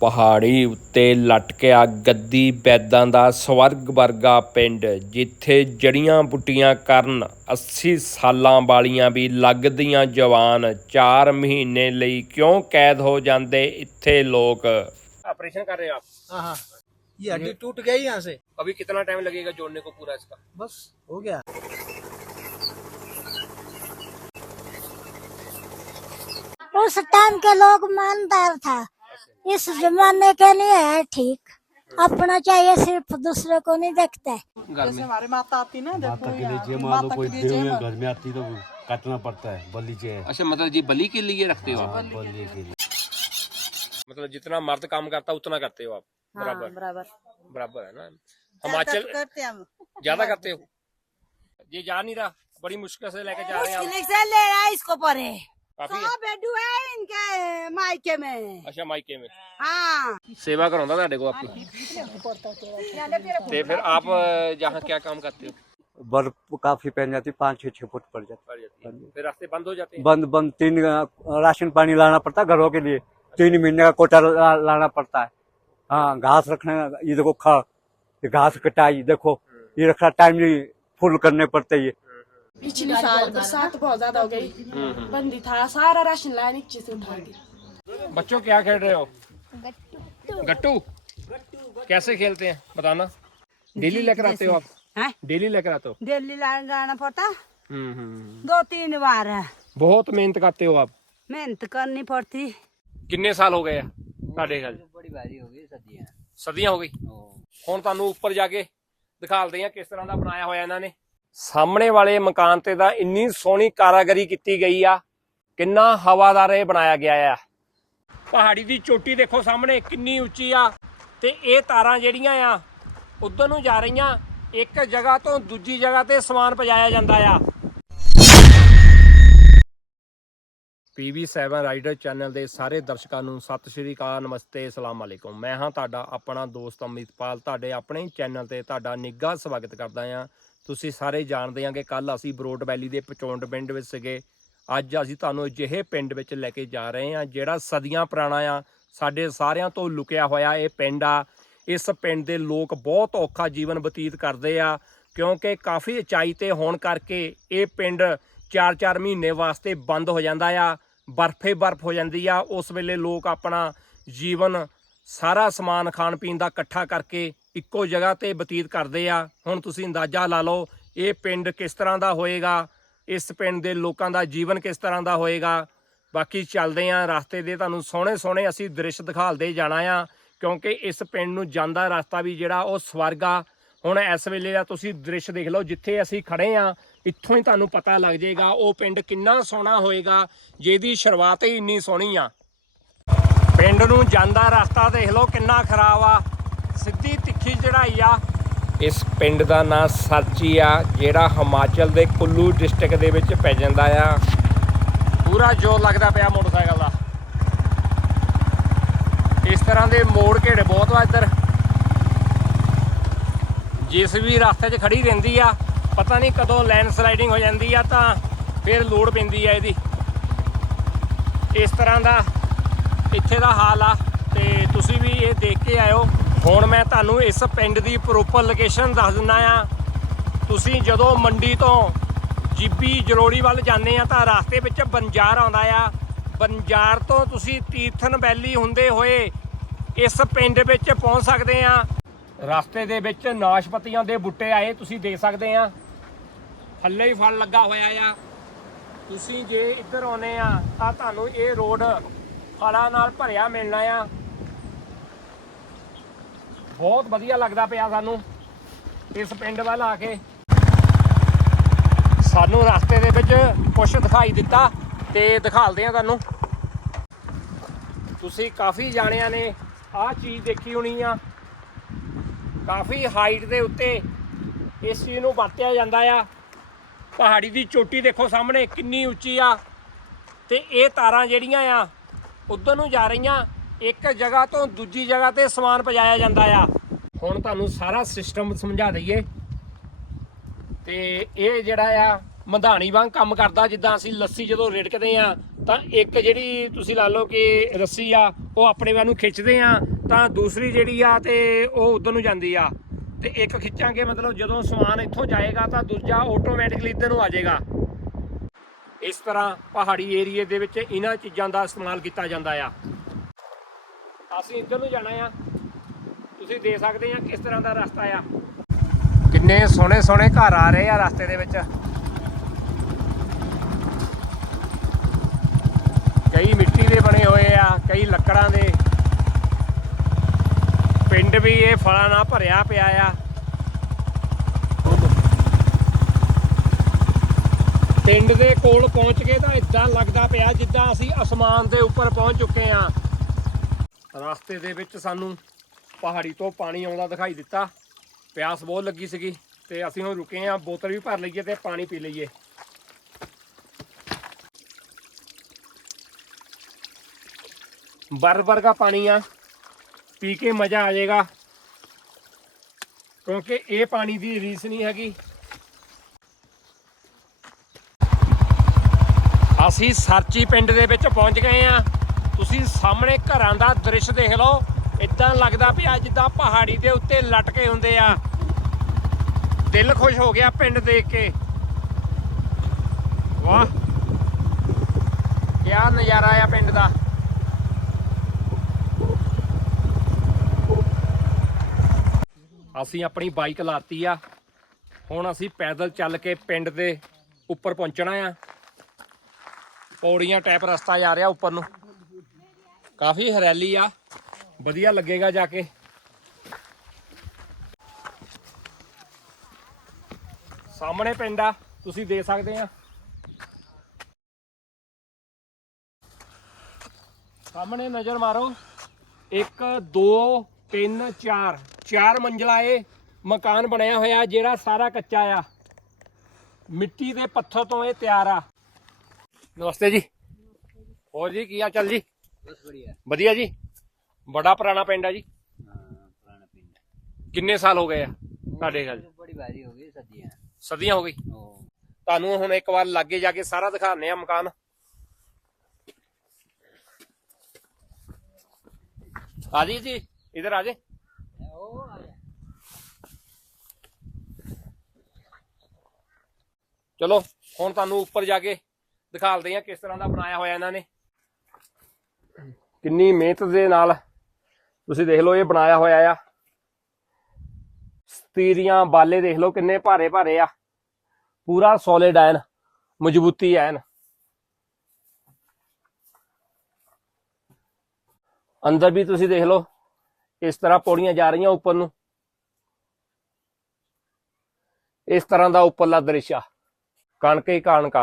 ਪਹਾੜੀ ਉੱਤੇ ਲਟਕਿਆ ਗੱਦੀ ਬੈਦਾਂ ਦਾ ਸਵਰਗ ਵਰਗਾ ਪਿੰਡ ਜਿੱਥੇ ਜੜੀਆਂ ਬੁੱਟੀਆਂ ਕਰਨ 80 ਸਾਲਾਂ ਵਾਲੀਆਂ ਵੀ ਲੱਗਦੀਆਂ ਜਵਾਨ 4 ਮਹੀਨੇ ਲਈ ਕਿਉਂ ਕੈਦ ਹੋ ਜਾਂਦੇ ਇੱਥੇ ਲੋਕ ऑपरेशन कर रहे हैं आप हाँ हाँ ये हड्डी टूट गई यहाँ से अभी कितना टाइम लगेगा जोड़ने को पूरा इसका बस हो गया उस टाइम के लोग मानदार था इस जमाने के लिए है ठीक। अपना चाहिए सिर्फ़ दूसरे को नहीं देखते। जैसे हमारे माता आती ना माता के लिए मान लो कोई देव जय या माँ। घर में आती तो काटना पड़ता है बलि है। अच्छा मतलब जी बलि के लिए रखते हो आप? बलि के लिए। मतलब जितना मर्द काम करता उतना करते हो आप? बराबर। बराबर। बराबर है ना? हिमाचल करते हम। ज़्यादा करते हो? ये जा नहीं रहा बड़ी मुश्किल से लेके जा रहे हैं इसको परे। ਕਾਫੀ ਸੌ ਬੇਡੂ ਹੈ में। अच्छा ਮਾਈਕੇ में। सेवा कराਉਂਦਾ ਤੁਹਾਡੇ ਤੇ ਫਿਰ ਆਪ ਜਹਾਂ ਕੀ ਕੰਮ ਹੋ बर्फ़ काफ़ी पहन जाती पाँच छः छः फुट पड़ जाती है। बंद बंद तीन राशन पानी लाना पड़ता है घरों के लिए। तीन महीने का कोटा लाना पड़ता है। हाँ घास रखने ये देखो खा ये घास कटाई देखो। ये रखा टाइमली फुल करने पड़ते ये। पिछले साल बरसात बहुत ज्यादा हो गई बंदी था सारा राशन लाया नीचे से उठा के बच्चों क्या खेल रहे हो गट्टू कैसे खेलते हैं बताना डेली लेकर आते हो आप हैं? डेली लेकर आते हो दिल्ली ला- जाना पड़ता हम्म हम्म दो तीन बार है बहुत मेहनत करते हो आप मेहनत करनी पड़ती ਕਿੰਨੇ ਸਾਲ ਹੋ ਗਏ ਆ ਤੁਹਾਡੇ ਗੱਲ ਬੜੀ ਵਾਰੀ ਹੋ ਗਈ ਸਦੀਆਂ ਸਦੀਆਂ ਹੋ ਗਈ ਹੁਣ ਤੁਹਾਨੂੰ ਉੱਪਰ ਜਾ ਕੇ ਦਿਖਾਲਦੇ ਆ ਕਿਸ ਤਰ੍ਹਾਂ ਦਾ ਬਣਾਇਆ ਹੋਇਆ ਇਹਨਾਂ ਨੇ ਸਾਹਮਣੇ ਵਾਲੇ ਮਕਾਨ ਤੇ ਤਾਂ ਇੰਨੀ ਸੋਹਣੀ ਕਾਰਾਗਰੀ ਕੀਤੀ ਗਈ ਆ। ਕਿੰਨਾ ਹਵਾਦਾਰ ਇਹ ਬਣਾਇਆ ਗਿਆ ਆ। ਪਹਾੜੀ ਦੀ ਚੋਟੀ ਦੇਖੋ ਸਾਹਮਣੇ, ਕਿੰਨੀ ਉੱਚੀ ਆ। ਤੇ ਇਹ ਤਾਰਾਂ ਜਿਹੜੀਆਂ ਆ, ਉਧਰ ਨੂੰ ਜਾ ਰਹੀਆਂ, ਇੱਕ ਜਗ੍ਹਾ ਤੋਂ ਦੂਜੀ ਜਗ੍ਹਾ ਤੇ ਸਮਾਨ ਪਹੁੰਚਾਇਆ ਜਾਂਦਾ ਆ। PV7 ਰਾਈਡਰ ਚੈਨਲ ਦੇ ਸਾਰੇ ਦਰਸ਼ਕਾਂ ਨੂੰ ਸਤਿ ਸ਼੍ਰੀ ਅਕਾਲ, ਨਮਸਤੇ, ਅਸਲਾਮ ਅਲੈਕੁਮ। ਮੈਂ ਹਾਂ ਤੁਹਾਡਾ ਆਪਣਾ ਦੋਸਤ ਅਮਿਤਪਾਲ। ਤੁਹਾਡੇ ਆਪਣੇ ਚੈਨਲ ਤੇ ਤੁਹਾਡਾ ਨਿੱਘਾ ਸਵਾਗਤ ਕਰਦਾ ਆ। ਤੁਸੀਂ ਸਾਰੇ ਜਾਣਦੇ ਹਾਂ ਕਿ ਕੱਲ ਅਸੀਂ ਬਰੋਡ ਵੈਲੀ ਦੇ ਪਚੌਂਡ ਪਿੰਡ ਵਿੱਚ ਸੀਗੇ। ਅੱਜ ਅਸੀਂ ਤੁਹਾਨੂੰ ਅਜਿਹੇ ਪਿੰਡ ਵਿੱਚ ਲੈ ਕੇ ਜਾ ਰਹੇ ਹਾਂ, ਜਿਹੜਾ ਸਦੀਆਂ ਪੁਰਾਣਾ ਆ, ਸਾਡੇ ਸਾਰਿਆਂ ਤੋਂ ਲੁਕਿਆ ਹੋਇਆ ਇਹ ਪਿੰਡ ਆ। ਇਸ ਪਿੰਡ ਦੇ ਲੋਕ ਬਹੁਤ ਔਖਾ ਜੀਵਨ ਬਤੀਤ ਕਰਦੇ ਆ, ਕਿਉਂਕਿ ਕਾਫੀ ਉਚਾਈ ਤੇ ਹੋਣ ਕਰਕੇ ਇਹ ਪਿੰਡ 4-4 ਮਹੀਨੇ ਵਾਸਤੇ ਬੰਦ ਹੋ ਜਾਂਦਾ ਆ ਬਰਫੇ ਬਰਫ ਹੋ ਜਾਂਦੀ ਆ। ਉਸ ਵੇਲੇ ਲੋਕ ਆਪਣਾ ਜੀਵਨ ਸਾਰਾ ਸਮਾਨ ਖਾਣ ਪੀਣ ਦਾ ਇਕੱਠਾ ਕਰਕੇ ਇੱਕੋ ਜਗ੍ਹਾ ਤੇ ਬਤੀਤ ਕਰਦੇ ਆ। ਹੁਣ ਤੁਸੀਂ ਅੰਦਾਜ਼ਾ ਲਾ ਲਓ, ਇਹ ਪਿੰਡ ਕਿਸ ਤਰ੍ਹਾਂ ਦਾ ਹੋਏਗਾ? ਇਸ ਪਿੰਡ ਦੇ ਲੋਕਾਂ ਦਾ ਜੀਵਨ ਕਿਸ ਤਰ੍ਹਾਂ ਦਾ ਹੋਏਗਾ? ਬਾਕੀ ਚੱਲਦੇ ਆਂ, ਰਸਤੇ ਦੇ ਤੁਹਾਨੂੰ ਸੋਹਣੇ ਸੋਹਣੇ ਅਸੀਂ ਦ੍ਰਿਸ਼ ਦਿਖਾਲਦੇ ਜਾਣਾ ਆ, ਕਿਉਂਕਿ ਇਸ ਪਿੰਡ ਨੂੰ ਜਾਂਦਾ ਰਸਤਾ ਵੀ ਜਿਹੜਾ ਉਹ ਸਵਰਗ ਆ। ਹੁਣ ਇਸ ਵੇਲੇ ਦਾ ਤੁਸੀਂ ਦ੍ਰਿਸ਼ ਦੇਖ ਲਓ, ਜਿੱਥੇ ਅਸੀਂ ਖੜੇ ਆ, ਇੱਥੋਂ ਹੀ ਤੁਹਾਨੂੰ ਪਤਾ ਲੱਗ ਜਾਏਗਾ ਉਹ ਪਿੰਡ ਕਿੰਨਾ ਸੋਹਣਾ ਹੋਏਗਾ, ਜਿਹਦੀ ਸ਼ੁਰੂਆਤ ਹੀ ਇੰਨੀ ਸੋਹਣੀ ਆ। ਪਿੰਡ ਨੂੰ ਜਾਂਦਾ ਰਸਤਾ ਦੇਖ ਲਓ, ਕਿੰਨਾ ਖਰਾਬ ਆ। ਸਿੱਧੀ ਤਿੱਖੀ ਚੜਾਈ ਆ। ਇਸ ਪਿੰਡ ਦਾ ਨਾਂ ਸਰਚੀ ਆ ਜਿਹੜਾ ਹਿਮਾਚਲ ਦੇ ਕੁੱਲੂ ਡਿਸਟ੍ਰਿਕਟ ਦੇ ਵਿੱਚ ਪੈ ਜਾਂਦਾ ਆ। ਪੂਰਾ ਜ਼ੋਰ ਲੱਗਦਾ ਪਿਆ ਮੋਟਰਸਾਈਕਲ ਦਾ। ਇਸ ਤਰ੍ਹਾਂ ਦੇ ਮੋੜ ਘੇੜੇ ਬਹੁਤ ਵਾ ਇੱਧਰ। ਜਿਸ ਵੀ ਰਸਤੇ 'ਚ ਖੜੀ ਰਹਿੰਦੀ ਆ ਪਤਾ ਨਹੀਂ ਕਦੋਂ ਲੈਂਡ ਸਲਾਈਡਿੰਗ ਹੋ ਜਾਂਦੀ ਆ ਤਾਂ ਫਿਰ ਲੋਡ ਪੈਂਦੀ ਆ ਇਹਦੀ। ਇਸ ਤਰ੍ਹਾਂ ਦਾ ਇੱਥੇ ਦਾ ਹਾਲ ਆ ਤੇ ਤੁਸੀਂ ਵੀ ਇਹ ਦੇਖ ਕੇ ਆਇਓ। ਹੁਣ ਮੈਂ ਤੁਹਾਨੂੰ ਇਸ ਪਿੰਡ ਦੀ ਪ੍ਰੋਪਰ ਲੋਕੇਸ਼ਨ ਦੱਸ ਦਿੰਦਾ ਆ ਤੁਸੀਂ ਜਦੋਂ ਮੰਡੀ ਤੋਂ ਜੀਪੀ ਜਲੋੜੀ ਵੱਲ ਜਾਂਦੇ ਆ ਤਾਂ ਰਸਤੇ ਵਿੱਚ ਬੰਜਾਰ ਆਉਂਦਾ ਆ। ਬੰਜਾਰ ਤੋਂ ਤੁਸੀਂ ਤੀਰਥਨ ਵੈਲੀ ਹੁੰਦੇ ਹੋਏ ਇਸ ਪਿੰਡ ਵਿੱਚ ਪਹੁੰਚ ਸਕਦੇ ਆ। ਰਸਤੇ ਦੇ ਵਿੱਚ ਨਾਸ਼ਪਤੀਆਂ ਦੇ ਬੂਟੇ ਆਏ, ਤੁਸੀਂ ਦੇਖ ਸਕਦੇ ਆ। ਥੱਲੇ ਹੀ ਫਲ ਲੱਗਾ ਹੋਇਆ ਆ। ਤੁਸੀਂ ਜੇ ਇੱਧਰ ਆਉਨੇ ਆ ਤਾਂ ਤੁਹਾਨੂੰ ਇਹ ਰੋਡ ਫਲਾਂ ਨਾਲ ਭਰਿਆ ਮਿਲਣਾ ਆ। ਬਹੁਤ ਵਧੀਆ ਲੱਗਦਾ ਪਿਆ ਸਾਨੂੰ ਇਸ ਪਿੰਡ ਵੱਲ ਆ ਕੇ। ਸਾਨੂੰ ਰਸਤੇ ਦੇ ਵਿੱਚ ਕੁਝ ਦਿਖਾਈ ਦਿੱਤਾ ਤੇ ਦਿਖਾਲਦੇ ਆ ਤੁਹਾਨੂੰ। ਤੁਸੀਂ ਕਾਫੀ ਜਾਣਿਆਂ ਨੇ ਆਹ ਚੀਜ਼ ਦੇਖੀ ਹੋਣੀ ਆ। ਕਾਫੀ ਹਾਈਟ ਦੇ ਉੱਤੇ ਇਸ ਚੀਜ਼ ਨੂੰ ਵਰਤਿਆ ਜਾਂਦਾ ਆ। ਪਹਾੜੀ ਦੀ ਚੋਟੀ ਦੇਖੋ ਸਾਹਮਣੇ ਕਿੰਨੀ ਉੱਚੀ ਆ ਤੇ ਇਹ ਤਾਰਾਂ ਜਿਹੜੀਆਂ ਆ, ਉਧਰ ਨੂੰ ਜਾ ਰਹੀਆਂ ਇੱਕ ਜਗ੍ਹਾ ਤੋਂ ਦੂਜੀ ਜਗ੍ਹਾ ਤੇ ਸਮਾਨ ਪਹੁੰਚਾਇਆ ਜਾਂਦਾ ਆ। ਹੁਣ ਤੁਹਾਨੂੰ ਸਾਰਾ ਸਿਸਟਮ ਸਮਝਾ ਦਈਏ। ਤੇ ਇਹ ਜਿਹੜਾ ਆ, ਮਧਾਣੀ ਵਾਂਗ ਕੰਮ ਕਰਦਾ, ਜਿੱਦਾਂ ਅਸੀਂ ਲੱਸੀ ਜਦੋਂ ਰਿੜਕਦੇ ਆ, ਤਾਂ ਇੱਕ ਜਿਹੜੀ ਤੁਸੀਂ ਲਾ ਲਓ ਕਿ ਰੱਸੀ ਆ, ਉਹ ਆਪਣੇ ਵੱਲ ਨੂੰ ਖਿੱਚਦੇ ਆ, ਤਾਂ ਦੂਸਰੀ ਜਿਹੜੀ ਆ ਤੇ ਉਹ ਉਧਰ ਨੂੰ ਜਾਂਦੀ ਆ। ਤੇ ਇੱਕ ਖਿੱਚਾਂਗੇ, ਮਤਲਬ ਜਦੋਂ ਸਮਾਨ ਇੱਥੋਂ ਜਾਏਗਾ, ਤਾਂ ਦੂਜਾ ਆਟੋਮੈਟਿਕਲੀ ਇੱਧਰ ਨੂੰ ਆ ਜਾਏਗਾ। ਇਸ ਤਰ੍ਹਾਂ ਪਹਾੜੀ ਏਰੀਏ ਦੇ ਵਿੱਚ ਇਹਨਾਂ ਚੀਜ਼ਾਂ ਦਾ ਇਸਤੇਮਾਲ ਕੀਤਾ ਜਾਂਦਾ ਆ। ਅਸੀਂ ਇੱਧਰ ਨੂੰ ਜਾਣਾ ਆ। ਤੁਸੀਂ ਦੇਖ ਸਕਦੇ ਆ ਕਿਸ ਤਰ੍ਹਾਂ ਦਾ ਰਸਤਾ ਆ। ਕਿੰਨੇ ਸੋਹਣੇ ਸੋਹਣੇ ਘਰ ਆ ਰਹੇ ਆ ਰਸਤੇ ਦੇ ਵਿੱਚ। ਕਈ ਮਿੱਟੀ ਦੇ ਬਣੇ ਹੋਏ ਆ, ਕਈ ਲੱਕੜਾਂ ਦੇ। ਪਿੰਡ ਵੀ ਇਹ ਫਲਾਂ ਨਾਲ ਭਰਿਆ ਪਿਆ ਆ। ਪਿੰਡ ਦੇ ਕੋਲ ਪਹੁੰਚ ਕੇ ਤਾਂ ਇਦਾਂ ਲੱਗਦਾ ਪਿਆ ਜਿੱਦਾਂ ਅਸੀਂ ਅਸਮਾਨ ਦੇ ਉੱਪਰ ਪਹੁੰਚ ਚੁੱਕੇ ਆ। ਰਸਤੇ ਦੇ ਵਿੱਚ ਸਾਨੂੰ ਪਹਾੜੀ ਤੋਂ ਪਾਣੀ ਆਉਂਦਾ ਦਿਖਾਈ ਦਿੱਤਾ। ਪਿਆਸ ਬਹੁਤ ਲੱਗੀ ਸੀਗੀ ਤੇ ਅਸੀਂ ਹੁਣ ਰੁਕੇ ਆ ਬੋਤਲ ਵੀ ਭਰ ਲਈਏ ਤੇ ਪਾਣੀ ਪੀ ਲਈਏ। ਬਰਫ ਵਰਗਾ ਪਾਣੀ ਆ, ਪੀ ਕੇ ਮਜ਼ਾ ਆ ਜਾਏਗਾ। ਕਿਉਂਕਿ ਇਹ ਪਾਣੀ ਦੀ ਰੀਸ ਨਹੀਂ ਹੈਗੀ। ਅਸੀਂ ਸਰਚੀ ਪਿੰਡ ਦੇ ਵਿੱਚ ਪਹੁੰਚ ਗਏ ਆ ਤੁਸੀਂ ਸਾਹਮਣੇ ਘਰਾਂ ਦਾ ਦ੍ਰਿਸ਼ ਦੇਖ ਲਓ। ਇਦਾਂ ਲੱਗਦਾ ਵੀ ਅੱਜ ਜਿੱਦਾਂ ਪਹਾੜੀ ਦੇ ਉੱਤੇ ਲਟਕੇ ਹੁੰਦੇ ਆ। ਦਿਲ ਖੁਸ਼ ਹੋ ਗਿਆ ਪਿੰਡ ਦੇਖ ਕੇ। ਵਾਹ। ਕੀ ਨਜ਼ਾਰਾ ਆ ਪਿੰਡ ਦਾ। ਅਸੀਂ ਆਪਣੀ ਬਾਈਕ ਲਾਤੀ ਆ। ਹੁਣ ਅਸੀਂ ਪੈਦਲ ਚੱਲ ਕੇ ਪਿੰਡ ਦੇ ਉੱਪਰ ਪਹੁੰਚਣਾ ਆ। ਪੌੜੀਆਂ ਟੈਪ ਰਸਤਾ ਜਾ ਰਿਹਾ ਉੱਪਰ ਨੂੰ। ਕਾਫੀ ਹਰਿਆਲੀ ਆ। ਵਧੀਆ ਲੱਗੇਗਾ ਜਾ ਕੇ। ਸਾਹਮਣੇ ਪਿੰਡ ਆ, ਤੁਸੀਂ ਦੇਖ ਸਕਦੇ ਆ। ਸਾਹਮਣੇ ਨਜ਼ਰ ਮਾਰੋ 1 2 3 4 ਚਾਰ ਮੰਜ਼ਲਾ ਇਹ ਮਕਾਨ ਬਣਿਆ ਹੋਇਆ, ਜਿਹੜਾ ਸਾਰਾ ਕੱਚਾ ਆ। ਮਿੱਟੀ ਦੇ ਪੱਥਰ ਤੋਂ ਇਹ ਤਿਆਰ ਆ। ਨਮਸਤੇ ਜੀ। ਹੋਰ ਜੀ, ਕੀ ਹਾਲ ਚਾਲ ਜੀ? ਵਧੀਆ। ਜੀ। ਬੜਾ ਪੁਰਾਣਾ ਪਿੰਡ ਆ ਜੀ। ਕਿੰਨੇ ਸਾਲ ਹੋ ਗਏ ਆ ਤੁਹਾਡੇ ਗੱਲ ਬੜੀ ਵਾਰੀ ਹੋ ਗਈ ਸਦੀਆਂ। ਸਦੀਆਂ ਹੋ ਗਈ? ਤੁਹਾਨੂੰ ਹੁਣ ਇੱਕ ਵਾਰ ਲਾਗੇ ਜਾ ਕੇ ਸਾਰਾ ਦਿਖਾਣੇ ਆ ਮਕਾਨ। ਆ ਜੀ ਜੀ ਇਧਰ ਆ ਜੇ। ਚਲੋ ਹੁਣ ਤੁਹਾਨੂੰ ਉੱਪਰ ਜਾ ਕੇ ਦਿਖਾਲਦੇ ਆ ਕਿਸ ਤਰ੍ਹਾਂ ਦਾ ਬਣਾਇਆ ਹੋਇਆ ਇਹਨਾਂ ਨੇ। ਕਿੰਨੀ ਮਿਹਨਤ ਦੇ ਨਾਲ ਤੁਸੀਂ ਦੇਖ ਲਓ ਇਹ ਬਣਾਇਆ ਹੋਇਆ ਆ। ਸਤੀਰੀਆਂ ਬਾਲੇ ਦੇਖ ਲਓ ਕਿੰਨੇ ਭਾਰੇ ਭਾਰੇ ਆ। ਪੂਰਾ ਸੋਲਿਡ ਐਨ ਮਜ਼ਬੂਤੀ ਐਨ ਅੰਦਰ ਵੀ ਤੁਸੀਂ ਦੇਖ ਲਓ, ਇਸ ਤਰ੍ਹਾਂ ਪੌੜੀਆਂ ਜਾ ਰਹੀਆਂ ਉੱਪਰ ਨੂੰ। ਇਸ ਤਰ੍ਹਾਂ ਦਾ ਉੱਪਰਲਾ ਦ੍ਰਿਸ਼ ਆ, ਕਣਕ ਹੀ ਕਣਕ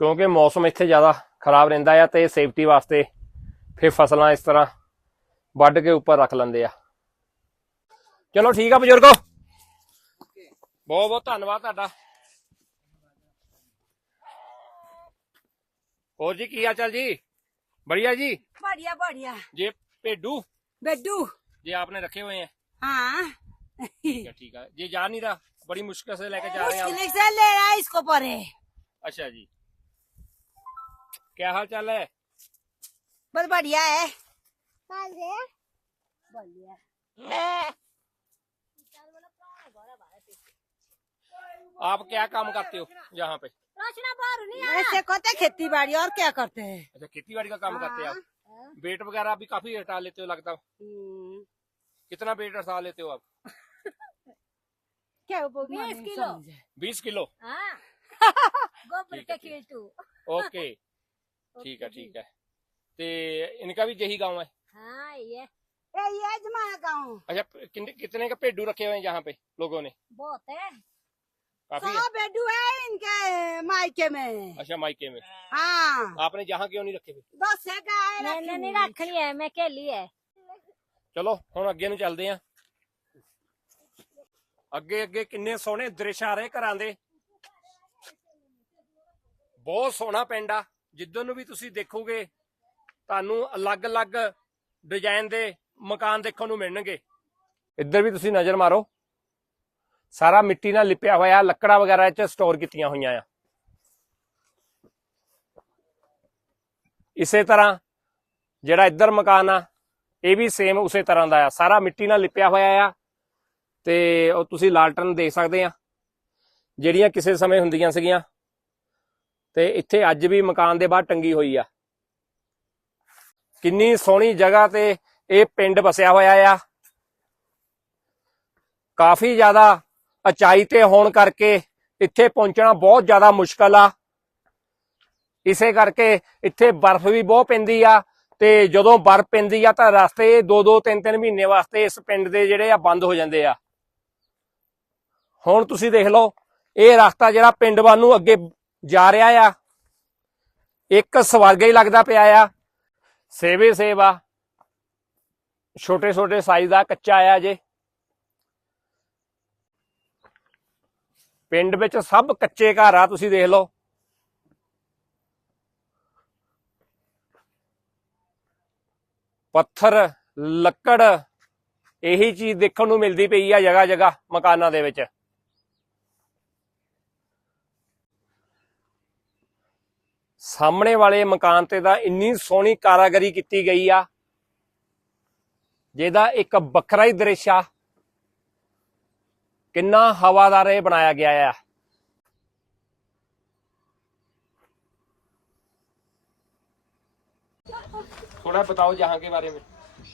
ਕਿਉਂਕਿ ਮੌਸਮ ਇੱਥੇ ਜ਼ਿਆਦਾ ਖਰਾਬ ਰਹਿੰਦਾ ਆ ਤੇ ਸੇਫਟੀ ਵਾਸਤੇ ਫਿਰ ਫਸਲਾਂ ਇਸ ਤਰ੍ਹਾਂ ਵੱਢ ਕੇ ਉੱਪਰ ਰੱਖ ਲੈਂਦੇ ਆ ਚਲੋ ਠੀਕ ਆ ਬਜ਼ੁਰਗੋ ਬਹੁਤ ਬਹੁਤ ਧੰਨਵਾਦ ਤੁਹਾਡਾ ਹੋਰ ਜੀ ਕੀ ਹਾਲ ਚਾਲ ਜੀ बढ़िया जी बढ़िया बढ़िया ये पेडू बेडू ये आपने रखे हुए हैं हाँ ठीक है ठीक है ये जा नहीं रहा बड़ी मुश्किल से लेकर जा रहे हैं मुश्किल से ले रहा है इसको परे आप अच्छा जी क्या हाल चाल है? बस बढ़िया है। आप क्या काम करते हो यहाँ पे? ऐसे करते खेती बाड़ी और क्या करते हैं? अच्छा खेती बाड़ी का काम करते हैं आप? वेट वगैरह भी काफ़ी हटा लेते हो लगता कितना वेट हटा लेते हो आप? क्या वो बीस किलो। बीस किलो? है, के खेल तू। ओके। ठीक है ठीक है ते इनका भी यही गांव है हाँ ये ए, ये जमाना गाँव अच्छा कितने कितने का पेडू रखे हुए हैं यहाँ पे लोगों ने बहुत है काफी है सौ बेडू है इनके मायके में अच्छा माइके में हाँ आपने यहाँ क्यों नहीं रखे हुए दस है का है मैंने नहीं रखी। रख लिया है मैं के लिए ਚਲੋ ਹੁਣ ਅੱਗੇ ਨੂੰ ਚੱਲਦੇ ਆਂ ਅੱਗੇ ਅੱਗੇ ਕਿੰਨੇ ਸੋਹਣੇ ਦ੍ਰਿਸ਼ ਆ ਰਹੇ ਘਰਾਂ ਦੇ ਬਹੁਤ ਸੋਹਣਾ ਪਿੰਡ ਆ ਜਿੱਦੋਂ ਨੂੰ ਵੀ ਤੁਸੀਂ ਦੇਖੋਗੇ, ਤੁਹਾਨੂੰ ਅਲੱਗ-ਅਲੱਗ ਡਿਜ਼ਾਈਨ ਦੇ ਮਕਾਨ ਦੇਖਣ ਨੂੰ ਮਿਲਣਗੇ। ਇੱਧਰ ਵੀ ਤੁਸੀਂ ਨਜ਼ਰ ਮਾਰੋ। ਸਾਰਾ ਮਿੱਟੀ ਨਾਲ ਲਿਪਿਆ ਹੋਇਆ, ਲੱਕੜਾਂ ਵਗੈਰਾ ਇਹ ਸਟੋਰ ਕੀਤੀਆਂ ਹੋਈਆਂ ਆ। ਇਸੇ ਤਰ੍ਹਾਂ ਜਿਹੜਾ ਇੱਧਰ ਮਕਾਨ ਆ, ਇਹ ਵੀ ਸੇਮ ਉਸੇ ਤਰ੍ਹਾਂ ਦਾ ਆ। ਸਾਰਾ ਮਿੱਟੀ ਨਾਲ ਲਿਪਿਆ ਹੋਇਆ ਆ ਤੇ ਉਹ ਤੁਸੀਂ ਲਾਲਟਨ ਦੇਖ ਸਕਦੇ ਆ। ਜਿਹੜੀਆਂ ਕਿਸੇ ਸਮੇਂ ਹੁੰਦੀਆਂ ਸੀਗੀਆਂ। ਤੇ ਇੱਥੇ ਅੱਜ ਵੀ ਮਕਾਨ ਦੇ ਬਾਹਰ ਟੰਗੀ ਹੋਈ ਆ। ਕਿੰਨੀ ਸੋਹਣੀ ਜਗ੍ਹਾ ਤੇ ਇਹ ਪਿੰਡ ਵਸਿਆ ਹੋਇਆ ਆ। ਕਾਫੀ ਜ਼ਿਆਦਾ ਉਚਾਈ ਤੇ ਹੋਣ ਕਰਕੇ ਇੱਥੇ ਪਹੁੰਚਣਾ ਬਹੁਤ ਜ਼ਿਆਦਾ ਮੁਸ਼ਕਲ ਆ। ਇਸੇ ਕਰਕੇ ਇੱਥੇ ਬਰਫ਼ ਵੀ ਬਹੁਤ ਪੈਂਦੀ ਆ ਤੇ ਜਦੋਂ ਬਰਫ਼ ਪੈਂਦੀ ਆ ਤਾਂ ਰਸਤੇ 2-2 3-3 ਮਹੀਨੇ ਵਾਸਤੇ ਇਸ ਪਿੰਡ ਦੇ ਜਿਹੜੇ ਆ ਬੰਦ ਹੋ ਜਾਂਦੇ ਆ। ਹੁਣ ਤੁਸੀਂ ਦੇਖ ਲਓ, ਇਹ ਰਸਤਾ ਜਿਹੜਾ ਪਿੰਡ ਵੱਲ ਨੂੰ ਅੱਗੇ ਜਾ ਰਿਹਾ ਆ। ਇੱਕ ਸਵਰਗ ਹੀ ਲੱਗਦਾ ਪਿਆ ਆ। ਸੇਵੇ ਸੇਵਾ ਛੋਟੇ ਛੋਟੇ ਸਾਈਜ਼ ਦਾ ਕੱਚਾ ਆ ਜੇ। ਪਿੰਡ ਵਿੱਚ ਸਭ ਕੱਚੇ ਘਰ ਆ, ਤੁਸੀਂ ਦੇਖ ਲਓ। ਪੱਥਰ, ਲੱਕੜ, ਇਹੀ ਚੀਜ਼ ਦੇਖਣ ਨੂੰ ਮਿਲਦੀ ਪਈ ਆ ਜਗ੍ਹਾ ਜਗ੍ਹਾ ਮਕਾਨਾਂ ਦੇ ਵਿੱਚ। ਸਾਹਮਣੇ ਵਾਲੇ ਮਕਾਨ ਤੇ ਤਾਂ ਇੰਨੀ ਸੋਹਣੀ ਕਾਰਾਗਰੀ ਕੀਤੀ ਗਈ ਆ ਜਿਹਦਾ ਇੱਕ ਵੱਖਰਾ ਹੀ ਦ੍ਰਿਸ਼ ਆ ਕਿੰਨਾ ਹਵਾਦਾਰ ਇਹ ਬਣਾਇਆ ਗਿਆ ਆ थोड़ा बताओ यहाँ के बारे में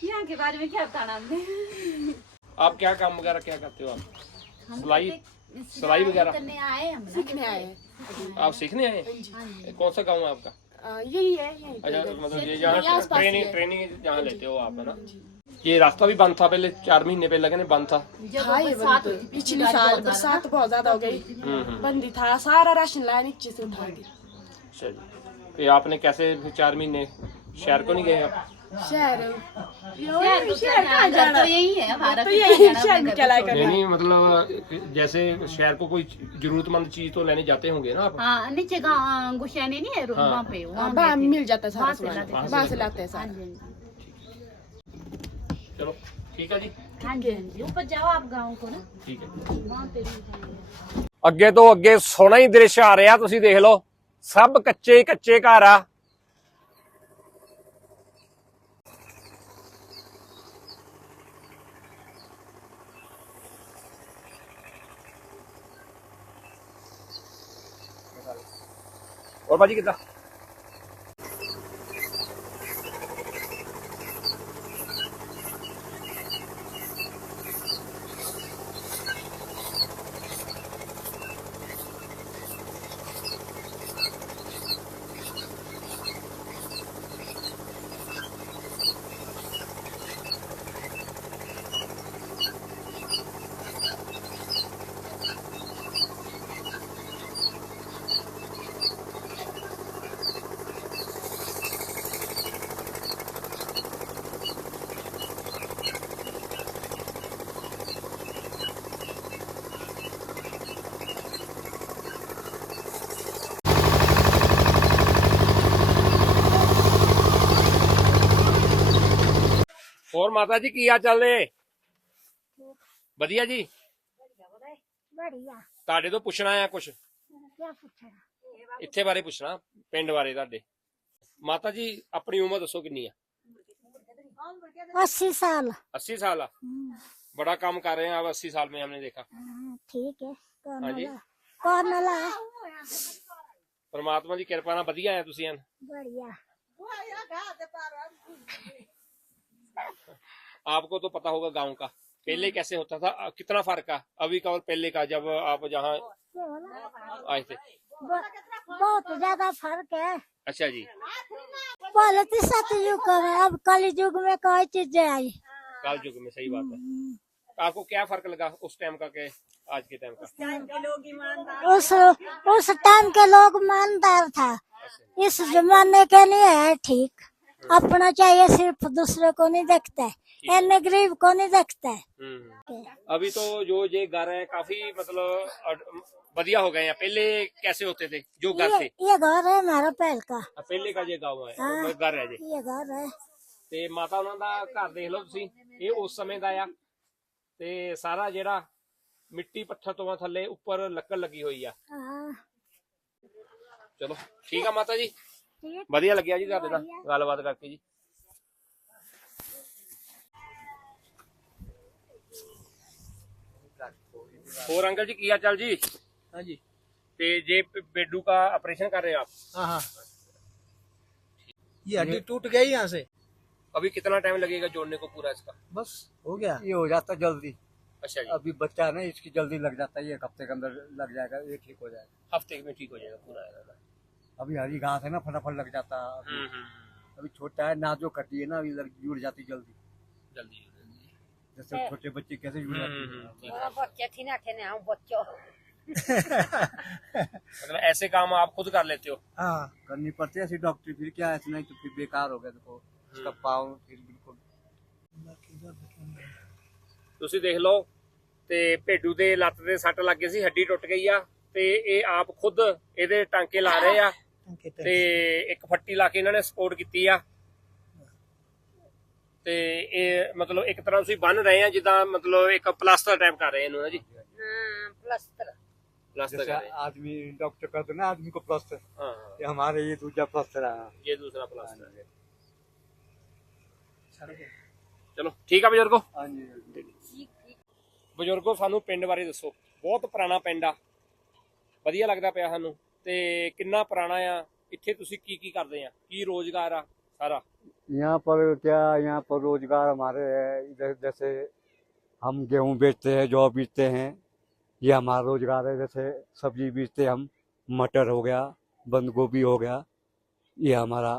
यहाँ के बारे में क्या बताना हमने आप क्या काम वगैरह क्या करते हो आप सिलाई सिलाई वगैरह। करने आए हम सीखने आए। हैं आप सीखने आए? हैं? कौन सा गाँव है आपका? यही है यही अच्छा मतलब ये जहाँ आसपास ही ट्रेनिंग ट्रेनिंग जहाँ लेते हो आप है ना? ये रास्ता भी बंद था पहले चार महीने पहले लगे बंद था? पिछले साल बरसात बहुत ज़्यादा हो गई। हम्म हम्म। बंदी था। सारा राशन लाया नीचे से उठा के अच्छा आपने कैसे चार महीने? शहर को नहीं गए आप? शहर शहर तो क्या जाना, घर तो यही है हमारा तो फिर यही क्या जाना शहर अपने में घर क्या पे लाया छोड़। नहीं नहीं मतलब जैसे शहर को कोई जरूरतमंद चीज तो लेने जाते होंगे ना आप हाँ नीचे गाँव गुशैनी नहीं है हाँ। वहाँ पे वहाँ वहाँ गए थे। मिल जाता है सारा वहाँ से सामान लाते थे। वहाँ से लाते हैं हाँ सारा जी हाँ जी चलो ठीक है जी हाँ जी हाँ जी ऊपर जाओ आप गाँव को ना ठीक है वहाँ पे भी जाएंगे। ਅੱਗੇ ਤੋਂ ਅੱਗੇ ਸੋਹਣਾ ਹੀ ਦ੍ਰਿਸ਼ ਆ ਰਿਹਾ ਤੁਸੀਂ ਦੇਖ ਲਓ ਸਭ ਕੱਚੇ ਹੀ ਕੱਚੇ ਘਰ ਆ ਹੋਰ ਭਾਜੀ ਕਿੱਦਾਂ? ਹੋਰ ਮਾਤਾ ਜੀ ਕੀ ਆ ਚੱਲਦੇ ਵਧੀਆ ਜੀ बढ़िया ਤੁਹਾਡੇ ਤੋਂ ਪੁੱਛਣਾ ਆ ਕੁਝ क्या पूछना ਇੱਥੇ ਬਾਰੇ ਪੁੱਛਣਾ ਪਿੰਡ ਬਾਰੇ ਤੁਹਾਡੇ ਮਾਤਾ ਜੀ ਆਪਣੀ ਉਮਰ ਦੱਸੋ ਕਿੰਨੀ ਆ अस्सी साल 80 साल आ बड़ा काम कर रहे हैं आप 80 साल में हमने देखा हाँ, ठीक है कौन हाँ जी। वाला कौन वाला परमात्मा ਦੀ ਕਿਰਪਾ ਨਾਲ ਵਧੀਆ ਆ ਤੁਸੀਂ ਐਨ बढ़िया आपको तो पता होगा गाँव का। पहले कैसे होता था? कितना फ़र्क है अभी का और पहले का जब आप जहाँ आए थे। बहुत ज़्यादा फ़र्क है। अच्छा जी। पहले तो सतयुग में अब कल युग में कोई चीज़ आई। काल युग में सही बात है। आपको क्या फ़र्क लगा उस टाइम का के आज के टाइम का? उस उस टाइम के लोग ईमानदार था। इस जमाने के लिए है ठीक। अपना चाहिए सिर्फ दूसरे को नहीं देखता है इन्हें गरीब को नहीं देखता है हम्म। अभी तो जो ये घर है काफी मतलब अ, बढ़िया हो गए हैं पहले कैसे होते थे जो घर थे ये ये घर है हमारा पहल का ਪਹਿਲੇ ਕਾ ਜੇ ਗਾਉਂ ਹੈ हाँ। ਉਹ ਘਰ ਹੈ ਜੀ ये घर है ਤੇ ਮਾਤਾ ਉਹਨਾਂ ਦਾ ਘਰ ਦੇਖ ਲਓ ਤੁਸੀਂ ਇਹ ਉਸ ਸਮੇਂ ਦਾ ਆ ਤੇ ਸਾਰਾ ਜਿਹੜਾ ਮਿੱਟੀ ਪੱਥਰ ਤੋਂ ਥੱਲੇ ਉੱਪਰ ਲੱਕੜ ਲੱਗੀ ਹੋਈ ਆ ਹਾਂ ਚਲੋ ਠੀਕ ਆ ਮਾਤਾ ਜੀ ਠੀਕ ਵਧੀਆ ਲੱਗਿਆ ਜੀ ਤੁਹਾਡੇ ਨਾਲ ਗੱਲਬਾਤ ਕਰਕੇ ਜੀ ਹੋਰ ਅੰਕਲ ਜੀ ਕੀ ਹਾਲ ਚਾਲ ਜੀ हाँ जी ਤੇ ਜੇ ਪ- बेडू का ऑपरेशन कर रहे हैं आप हाँ हाँ ये हड्डी टूट गई यहाँ से अभी कितना टाइम लगेगा जोड़ने को पूरा इसका बस हो गया ये हो जाता जल्दी अच्छा जी अभी बच्चा है ना इसकी जल्दी लग जाता है ये एक हफ्ते के अंदर लग जाएगा ये ठीक हो जाएगा हफ्ते में ठीक हो जाएगा पूरा अभी हरी घास है ना फटाफट लग जाता है अभी, हम्म हम्म अभी छोटा है नाजो कटी है ना अभी लग जुड़ जाती जल्दी जल्दी जल्दी जैसे छोटे बच्चे कैसे जुड़ जाते हम्म, हैं ठीक है। बच्चे थी ना थे ना बच्चों मतलब ऐसे काम आप खुद कर लेते हो हाँ करनी पड़ती है ऐसी डॉक्टरी फिर क्या है ऐसे नहीं तो फिर बेकार हो गया देखो उसका पाँव फिर बिल्कुल ਤੁਸੀਂ ਦੇਖ ਲਓ ਤੇ ਭੇਡੂ ਦੇ ਲੱਤ ਦੇ ਸੱਟ ਲੱਗ ਗਈ ਸੀ ਹੱਡੀ ਟੁੱਟ ਗਈ ਆ ਤੇ ਇਹ ਆਪ ਖੁਦ ਇਹਦੇ ਟਾਂਕੇ ਲਾ ਰਹੇ ਆ ਤੇ ਇੱਕ ਫੱਟੀ ਲਾ ਕੇ ਇਹਨਾਂ ਨੇ ਸਪੋਰਟ ਕੀਤੀ ਆ ਤੇ ਇਹ ਮਤਲਬ ਇੱਕ ਤਰ੍ਹਾਂ ਤੁਸੀਂ ਬੰਨ ਰਹੇ ਆ ਜਿੱਦਾਂ ਮਤਲਬ ਇੱਕ ਪਲਾਸਟਰ ਟਾਈਪ ਕਰ ਰਹੇ ਇਹਨੂੰ ਨਾ ਜੀ हाँ प्लस्तर ਪਲਾਸਟਰ जैसे ਕਰ ਰਹੇ आदमी डॉक्टर करते ना आदमी को प्लस्तर ਹਾਂ ये हमारे ये दूसरा प्लस्तर है ਇਹ ਦੂਸਰਾ ਪਲਾਸਟਰ ਹੈ ਚਲੋ ਠੀਕ ਆ ਬਜ਼ੁਰਗੋ हाँ जी ਬਜ਼ੁਰਗੋ ਸਾਨੂੰ ਪਿੰਡ ਬਾਰੇ ਦੱਸੋ ਬਹੁਤ ਪੁਰਾਣਾ ਪਿੰਡ ਆ ਵਧੀਆ ਲੱਗਦਾ ਪਿਆ ਸਾਨੂੰ ਤੇ ਕਿੰਨਾ ਪੁਰਾਣਾ ਆ ਇੱਥੇ ਤੁਸੀਂ ਕੀ ਕੀ ਕਰਦੇ ਆ ਕੀ ਰੋਜ਼ਗਾਰ ਆ ਸਾਰਾ यहाँ पर क्या यहाँ पर रोजगार हमारे है इधर जैसे हम गेहूं बेचते हैं जौ बेचते हैं ये हमारा रोजगार है जैसे सब्जी बेचते हम मटर हो गया बंद गोभी हो गया ये हमारा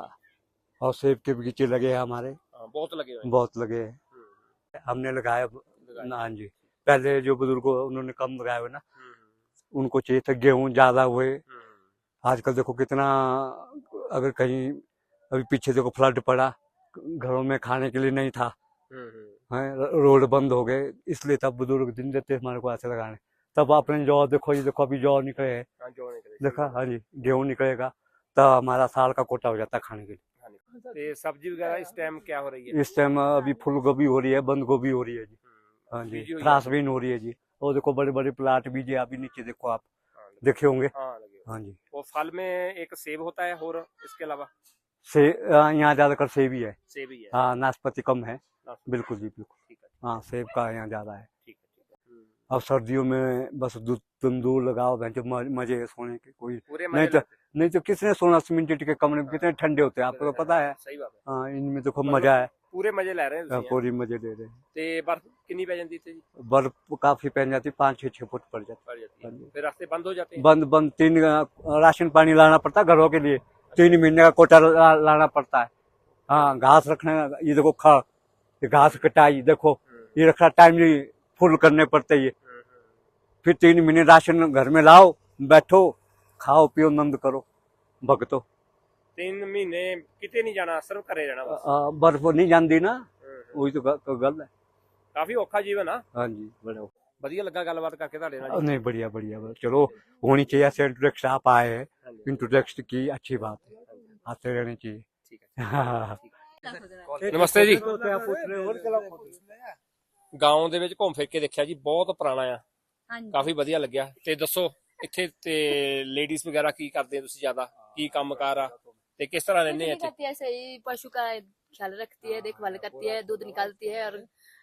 और सेब के बगीचे लगे हैं हमारे ਹਾਂ, ਬਹੁਤ ਲੱਗੇ ਹੋਏ बहुत लगे हैं हम्म, हमने लगाया लगाए। हाँ जी पहले जो बुजुर्ग उन्होंने कम लगाए हुए ना हम्म, उनको चाहिए था गेहूं ज्यादा हुए हम्म, आजकल देखो कितना अगर कहीं अभी पीछे देखो फ्लड पड़ा घरों में खाने के लिए नहीं था। हम्म, हम्म, हैं, रोड बंद हो गए इसलिए तब बुज़ुर्ग दिन देते हमारे को ऐसे लगाने। तब आपने जौ देखो ये देखो अभी जौ निकले है। हाँ। देखा? हाँ जी गेहूँ निकलेगा तब हमारा साल का कोटा हो जाता है खाने के लिए। हाँ, सब्ज़ी वगैरह इस टाइम क्या हो रही है? इस टाइम अभी फूल गोभी हो रही है बंद गोभी हो रही है जी। हम्म, हाँ जी है? हो रही है जी। और देखो बड़े बड़े प्लाट बीजे अभी नीचे देखो आप हाँ, देखे होंगे। हाँ जी। वो फल में एक सेब होता है और इसके अलावा? से यहाँ ज़्यादातर सेब ही है। सेब ही है। हाँ नाशपाती कम है। बिल्कुल जी बिल्कुल। हाँ सेब का यहाँ ज़्यादा है। हम्म, अब सर्दियों में बस दूध तंदूर लगाओ म- मज़े है सोने के कोई नहीं तो नहीं तो किसने सोना सीमेंटेड के कमरे में कितने ठंडे होते हैं आपको तो पता है। सही बात है। इनमें देखो मतलब मज़ा है। ਪੂਰੇ ਮਜ਼ੇ ਲੈ ਰਹੇ ਹੋ हाँ, ਤੁਸੀਂ पूरी मजे ले रहे हैं ਤੇ ਬਰਫ਼ ਕਿੰਨੀ ਪੈ ਜਾਂਦੀ ਇੱਥੇ ਜੀ बर्फ काफी पहन जाती है पाँच छह छह फुट पड़ जाती पड़ जाती है हाँ जी। फिर रास्ते बंद हो जाते है हैं बंद बंद तीन अ, राशन पानी लाना पड़ता है घरों के लिए तीन महीने का कोटा ला, लाना पड़ता है हाँ घास रखने ये देखो खा ये घास कटाई देखो हम्म, ये रखा टाइमली फुल करने पड़ते ये हम्म, हम्म। फिर तीन महीने राशन घर में लाओ बैठो खाओ पियो नंद करो भगतो ਤਿੰਨ ਮਹੀਨੇ ਕਿਤੇ ਨਹੀਂ ਜਾਣਾ ਸਿਰਫ ਘਰੇ ਰਹਿਣਾ ਬਸ अ, बर्फ नहीं जानती ना ਹੂੰ, ਹੂੰ। वही तो ग- तो गल है ਕਾਫੀ ਔਖਾ ਜੀਵਨ ਆ हाँ जी बड़ा ਵਧੀਆ ਲੱਗਾ ਗੱਲਬਾਤ ਕਰਕੇ ਤੁਹਾਡੇ ਨਾਲ ਜੀ। नहीं बढ़िया बढ़िया बढ़िया। चलो होनी चाहिए ऐसे इंट्रोडक्शन आप आए हैं ਹਾਂਜੀ, इंट्रोडक्शन की अच्छी बात है आते रहनी चाहिए ਠੀਕ ਹੈ हाँ ਨਮਸਤੇ ਜੀ क्या पूछ रहे हो और क्या ਗਾਉਂ ਦੇ ਵਿੱਚ ਘੁੰਮ ਫਿਰ ਕੇ ਦੇਖਿਆ ਜੀ ਬਹੁਤ ਪੁਰਾਣਾ ਆ ਹਾਂਜੀ ਕਾਫੀ ਵਧੀਆ ਲੱਗਿਆ ਤੇ ਦੱਸੋ ਇੱਥੇ ਤੇ ਲੇਡੀਜ਼ ਵਗੈਰਾ ਕੀ ਕਰਦੇ ਆ ਤੁਸੀਂ ਜ਼ਿਆਦਾ ਕੀ ਕੰਮਕਾਰ ਆ ਤੇ ਕਿਸ ਤਰ੍ਹਾਂ ਰਹਿੰਦੇ ਆ कुछ नहीं ਇੱਥੇ करती है ऐसे ही पशु का ख्याल रखती है देखभाल करती है दूध निकालती है और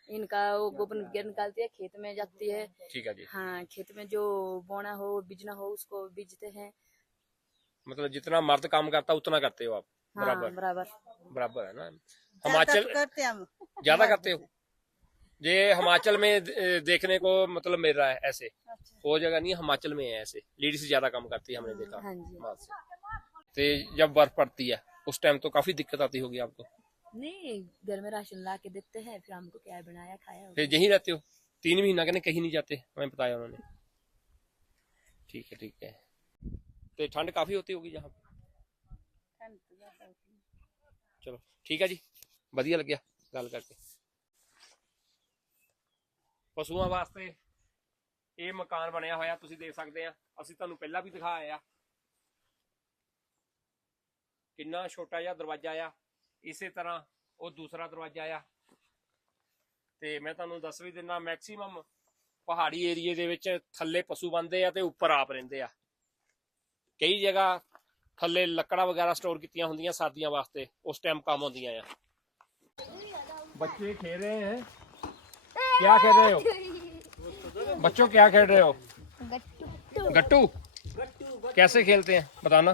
इनका वो गोबर वगैरह निकालती है खेत में जाती है ਠੀਕ ਆ ਜੀ हाँ खेत में जो बोना हो बीजना हो उसको बीजते हैं मतलब जितना मर्द काम करता उतना करते हो आप हाँ बराबर बराबर बराबर है ना हिमाचल करते हम ज्यादा करते हो ये हिमाचल में अ, देखने को मतलब मिल रहा है ऐसे वो जगह नहीं हिमाचल में है ऐसे लेडीज ज्यादा काम करती है हमने देखा हाँ जी हिमाचल से। तो जब बर्फ पड़ती है उस टाइम तो काफी दिक्कत आती होगी आपको नहीं घर में राशन ला के देते हैं फिर हमको क्या बनाया खाया होगा। फिर यहीं रहते हो तीन महीना कहने कहीं नहीं जाते हमें बताया उन्होंने ठीक है ठीक है तो ठंड काफी होती होगी यहाँ पे ਚਲੋ ਠੀਕ ਹੈ ਜੀ ਵਧੀਆ ਲੱਗਿਆ ਗੱਲ ਕਰਕੇ ਪਸ਼ੂਆਂ ਵਾਸਤੇ ਇਹ ਮਕਾਨ ਬਣਿਆ ਹੋਇਆ ਤੁਸੀਂ ਦੇਖ ਸਕਦੇ ਆ ਅਸੀਂ ਤੁਹਾਨੂੰ ਪਹਿਲਾਂ ਵੀ ਦਿਖਾਇਆ ਆ ਕਿੰਨਾ ਛੋਟਾ ਜਿਹਾ ਦਰਵਾਜ਼ਾ ਆ ਇਸੇ ਤਰ੍ਹਾਂ ਉਹ ਦੂਸਰਾ ਦਰਵਾਜ਼ਾ ਆ ਤੇ ਮੈਂ ਤੁਹਾਨੂੰ ਦੱਸ ਵੀ ਦਿੰਦਾ ਮੈਕਸਿਮਮ ਪਹਾੜੀ ਏਰੀਏ ਦੇ ਵਿੱਚ ਥੱਲੇ ਪਸ਼ੂ ਬੰਦੇ ਆ ਤੇ ਉੱਪਰ ਆਪ ਰਹਿੰਦੇ ਆ ਕਈ ਜਗ੍ਹਾ ਥੱਲੇ ਲੱਕੜਾਂ ਵਗੈਰਾ ਸਟੋਰ ਕੀਤੀਆਂ ਹੁੰਦੀਆਂ ਸਰਦੀਆਂ ਵਾਸਤੇ ਉਸ ਟਾਈਮ ਕੰਮ ਆਉਂਦੀਆਂ ਆ ਬੱਚੇ ਖੇਡ ਰਹੇ ਹੈ क्या खेल रहे हो बच्चों क्या खेल रहे हो गट्टू कैसे खेलते हैं बताना